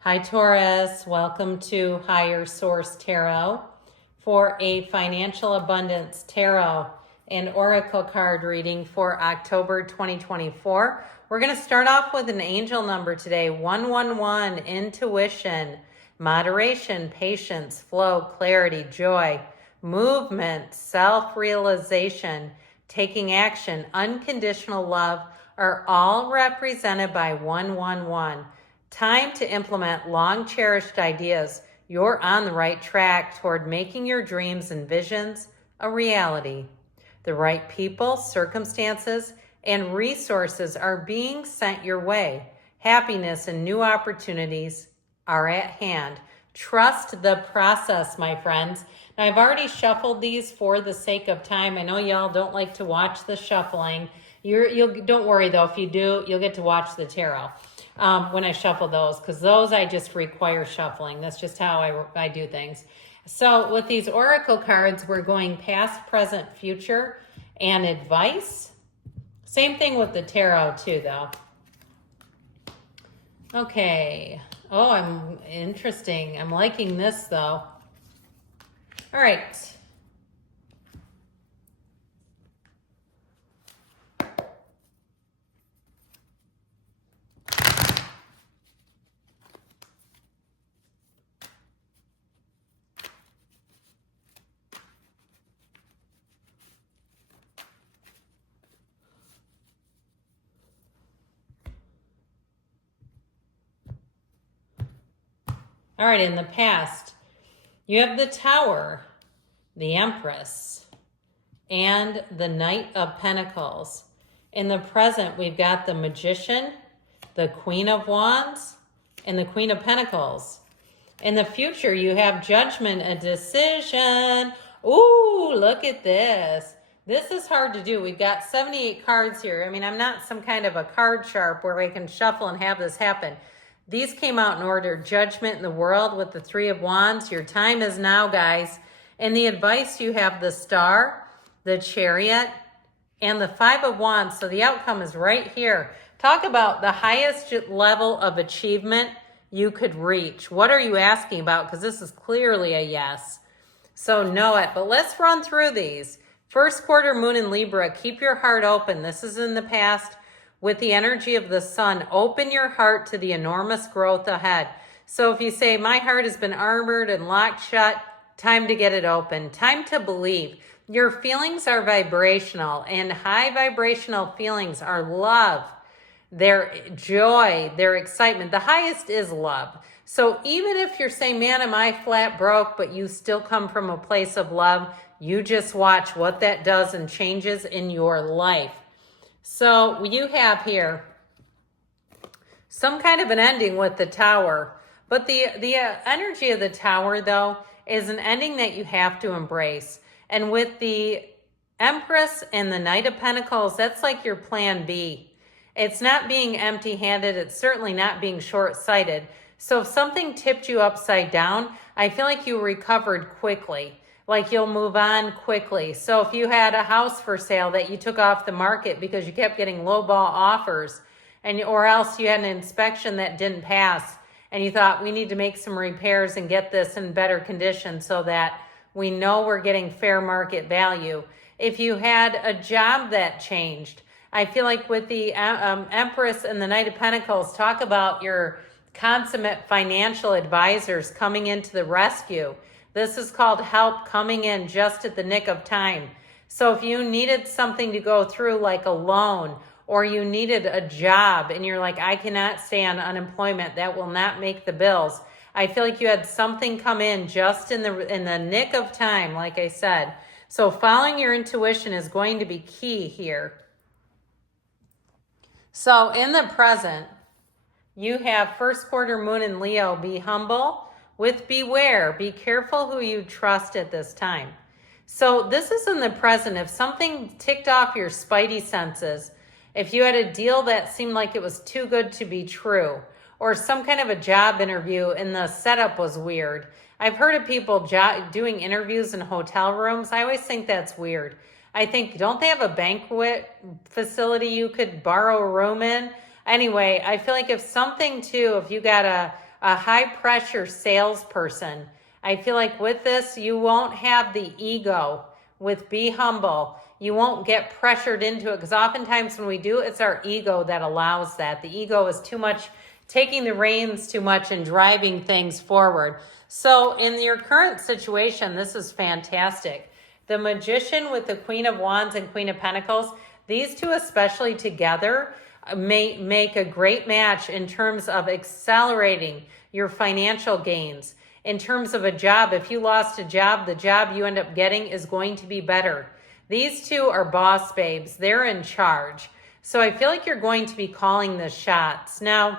Hi, Taurus. Welcome to Higher Source Tarot for a Financial Abundance Tarot and Oracle card reading for October 2024. We're going to start off with an angel number today, 111, intuition, moderation, patience, flow, clarity, joy, movement, self-realization, taking action, unconditional love are all represented by 111. Time to implement long cherished ideas. You're on the right track toward making your dreams and visions a reality. The right people, circumstances, and resources are being sent your way. Happiness and new opportunities are at hand. Trust the process, my friends. Now, I've already shuffled these for the sake of time. I know y'all don't like to watch the shuffling. Don't worry though, if you do, you'll get to watch the tarot when I shuffle those, because those I just require shuffling. That's just how I do things. So with these oracle cards, we're going past, present, future, and advice. Same thing with the tarot too, though. Okay. Oh, I'm interesting. I'm liking this though. All right. All right, in the past, you have the Tower, the Empress, and the Knight of Pentacles. In the present, we've got the Magician, the Queen of Wands, and the Queen of Pentacles. In the future, you have Judgment, a decision. Ooh, look at this. This is hard to do. We've got 78 cards here. I mean, I'm not some kind of a card sharp where I can shuffle and have this happen. These came out in order. Judgment in the world with the Three of Wands. Your time is now, guys. And the advice, you have the Star, the Chariot, and the Five of Wands. So the outcome is right here. Talk about the highest level of achievement you could reach. What are you asking about? Because this is clearly a yes. So know it. But let's run through these. First quarter moon in Libra. Keep your heart open. This is in the past. With the energy of the sun, open your heart to the enormous growth ahead. So if you say, my heart has been armored and locked shut, time to get it open. Time to believe. Your feelings are vibrational, and high vibrational feelings are love, their joy, their excitement. The highest is love. So even if you're saying, man, am I flat broke, but you still come from a place of love, you just watch what that does and changes in your life. So you have here some kind of an ending with the Tower. But the energy of the Tower, though, is an ending that you have to embrace. And with the Empress and the Knight of Pentacles, that's like your plan B. It's not being empty-handed. It's certainly not being short-sighted. So if something tipped you upside down, I feel like you recovered quickly. Like you'll move on quickly. So if you had a house for sale that you took off the market because you kept getting lowball offers, or else you had an inspection that didn't pass, and you thought, we need to make some repairs and get this in better condition so that we know we're getting fair market value. If you had a job that changed, I feel like with the Empress and the Knight of Pentacles, talk about your consummate financial advisors coming into the rescue. This is called help coming in just at the nick of time. So if you needed something to go through like a loan, or you needed a job and you're like, I cannot stay on unemployment, that will not make the bills. I feel like you had something come in just in the nick of time, like I said. So following your intuition is going to be key here. So in the present, you have first quarter moon in Leo. Be humble. With beware, be careful who you trust at this time. So this is in the present. If something ticked off your spidey senses, if you had a deal that seemed like it was too good to be true, or some kind of a job interview and the setup was weird. I've heard of people doing interviews in hotel rooms. I always think that's weird. I think, don't they have a banquet facility you could borrow a room in? Anyway, I feel like if something too, if you got a a high pressure salesperson. I feel like with this, you won't have the ego with be humble. You won't get pressured into it because oftentimes when we do, it's our ego that allows that. The ego is too much, taking the reins too much and driving things forward. So in your current situation, this is fantastic. The Magician with the Queen of Wands and Queen of Pentacles, these two especially together may make a great match in terms of accelerating your financial gains. In terms of a job, if you lost a job, the job you end up getting is going to be better. These two are boss babes. They're in charge. So I feel like you're going to be calling the shots. Now,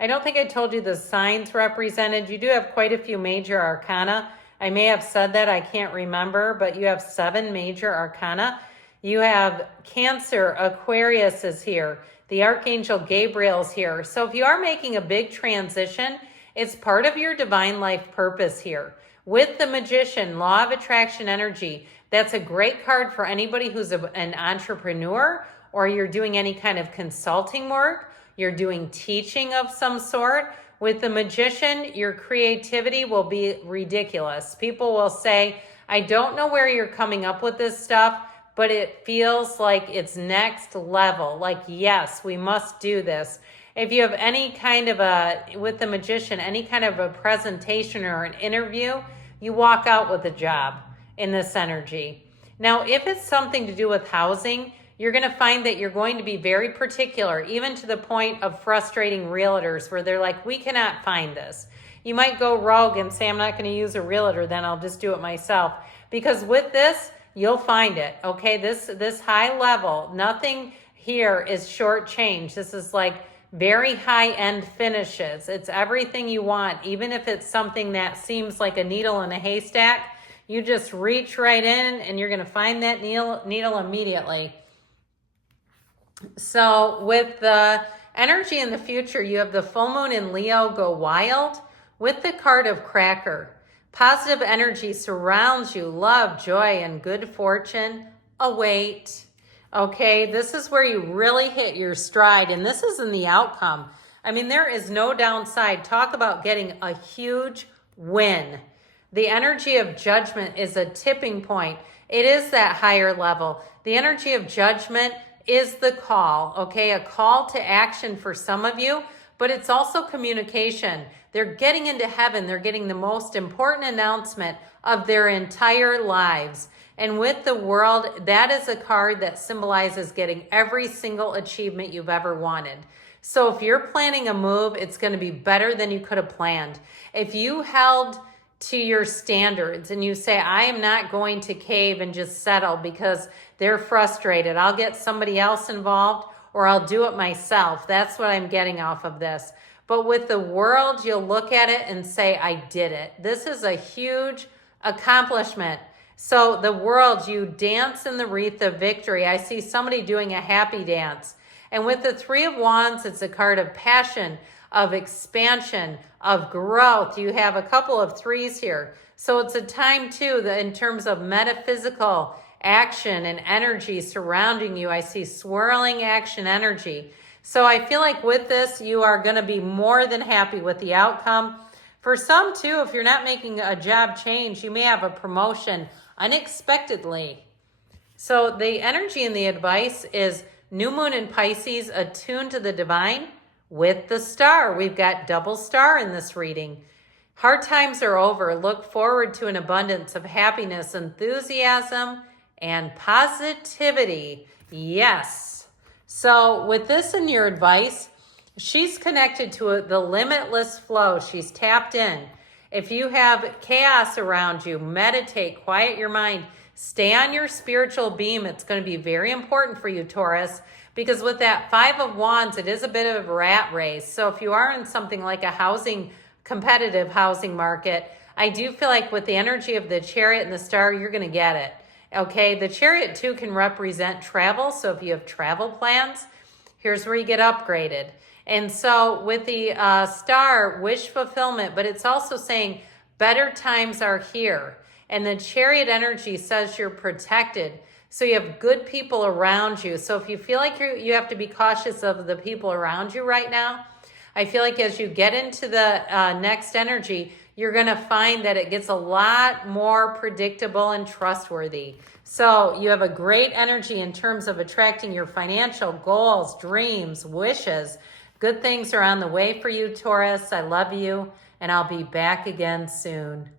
I don't think I told you the signs represented. You do have quite a few major arcana. I may have said that, I can't remember, but you have 7 major arcana. You have Cancer, Aquarius is here. The Archangel Gabriel's here. So if you are making a big transition, it's part of your divine life purpose here. With the Magician, Law of Attraction energy, that's a great card for anybody who's an entrepreneur, or you're doing any kind of consulting work, you're doing teaching of some sort. With the Magician, your creativity will be ridiculous. People will say, I don't know where you're coming up with this stuff, but it feels like it's next level. Like, yes, we must do this. If you have any kind of with the Magician, any kind of a presentation or an interview, you walk out with a job in this energy. Now, if it's something to do with housing, you're going to find that you're going to be very particular, even to the point of frustrating realtors where they're like, we cannot find this. You might go rogue and say, I'm not going to use a realtor, then I'll just do it myself. Because with this, you'll find it, okay? This high level, nothing here is short change. This is like very high-end finishes. It's everything you want, even if it's something that seems like a needle in a haystack. You just reach right in and you're going to find that needle immediately. So with the energy in the future, you have the full moon in Leo go wild with the card of Cracker. Positive energy surrounds you, love, joy, and good fortune await. Okay, this is where you really hit your stride, and this is in the outcome. I mean, there is no downside. Talk about getting a huge win. The energy of Judgment is a tipping point. It is that higher level. The energy of Judgment is the call, okay? A call to action for some of you, but it's also communication. They're getting into heaven. They're getting the most important announcement of their entire lives. And with the World, that is a card that symbolizes getting every single achievement you've ever wanted. So if you're planning a move, it's going to be better than you could have planned. If you held to your standards and you say, I am not going to cave and just settle because they're frustrated, I'll get somebody else involved or I'll do it myself. That's what I'm getting off of this. But with the World, you'll look at it and say, I did it. This is a huge accomplishment. So the World, you dance in the wreath of victory. I see somebody doing a happy dance. And with the 3 of Wands, it's a card of passion, of expansion, of growth. You have a couple of 3s here. So it's a time too that in terms of metaphysical action and energy surrounding you, I see swirling action energy. So I feel like with this, you are going to be more than happy with the outcome. For some too, if you're not making a job change, you may have a promotion unexpectedly. So the energy and the advice is new moon in Pisces, attuned to the divine with the star. We've got double star in this reading. Hard times are over. Look forward to an abundance of happiness, enthusiasm, and positivity. Yes. So with this in your advice, she's connected to the limitless flow. She's tapped in. If you have chaos around you, meditate, quiet your mind, stay on your spiritual beam. It's going to be very important for you, Taurus, because with that 5 of Wands, it is a bit of a rat race. So if you are in something like a competitive housing market, I do feel like with the energy of the Chariot and the Star, you're going to get it. Okay, the Chariot too can represent travel. So if you have travel plans, here's where you get upgraded. And so with the Star, wish fulfillment, but it's also saying better times are here. And the Chariot energy says you're protected. So you have good people around you. So if you feel like you have to be cautious of the people around you right now, I feel like as you get into the next energy, you're going to find that it gets a lot more predictable and trustworthy. So you have a great energy in terms of attracting your financial goals, dreams, wishes. Good things are on the way for you, Taurus. I love you, and I'll be back again soon.